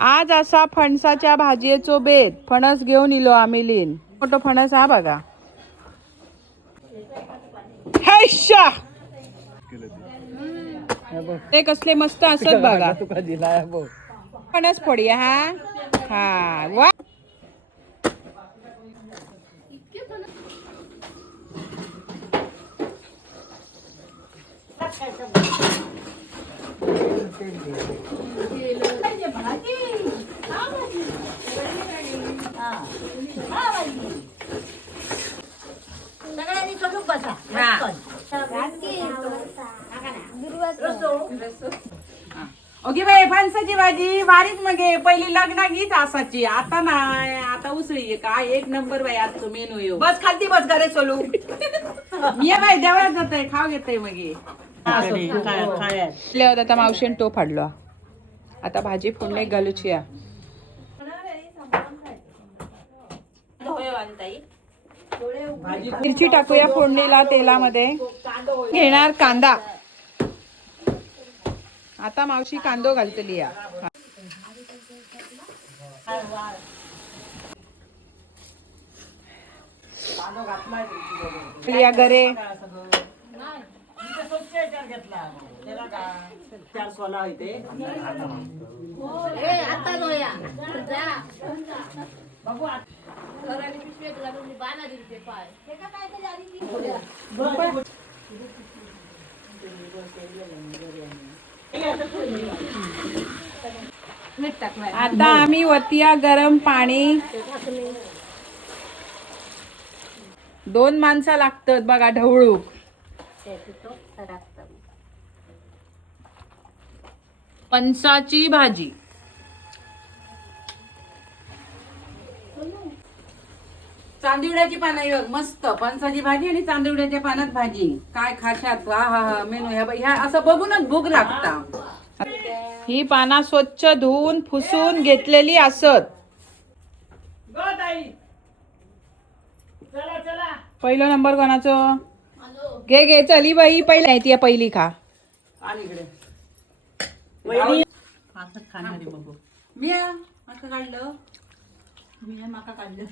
आज असा फणसाच्या भाजयेचो बेत. फणस घेऊन इलो आम्ही लिन. मोठो फणस हा बघा. हैशा ते कसले मस्त असत बघा. फणस फोडूया हा. हा वा. ओके बाई फणसाची भाजी बारीक मगे पहिली लग्नाक हीच असाची. आता नाही आता उसळी काय एक नंबर बाई आजचो मेनू येऊ. बस खालती बस घरे सोलू. मी बाई देवळात जातोय खाव घेतोय मगे. आता मावशीन तो फाडलो. आता भाजी फोडणे घालूची. मिरची टाकूया फोडणीला तेलामध्ये. घेणार कांदा. आता मावशी कांदो घालतली या. गरे आता आम्ही वतिया गरम पाणी. 2 माणसं लागतात बघा ढवळूक. फणसाची भाजी. चांदिवड्याची पानं मस्त. फणसाची भाजी आणि चांदिवड्याच्या पानात भाजी काय खाशात. हा हा हा मेनू ह्या असं बघूनच भूक लागता. ही पाना स्वच्छ धुवून पुसून घेतलेली असत. पहिला नंबर कोणाचो घे घे चली बाई. पहिली ती पहिली खा. मी काढलं. मी माका काढलं.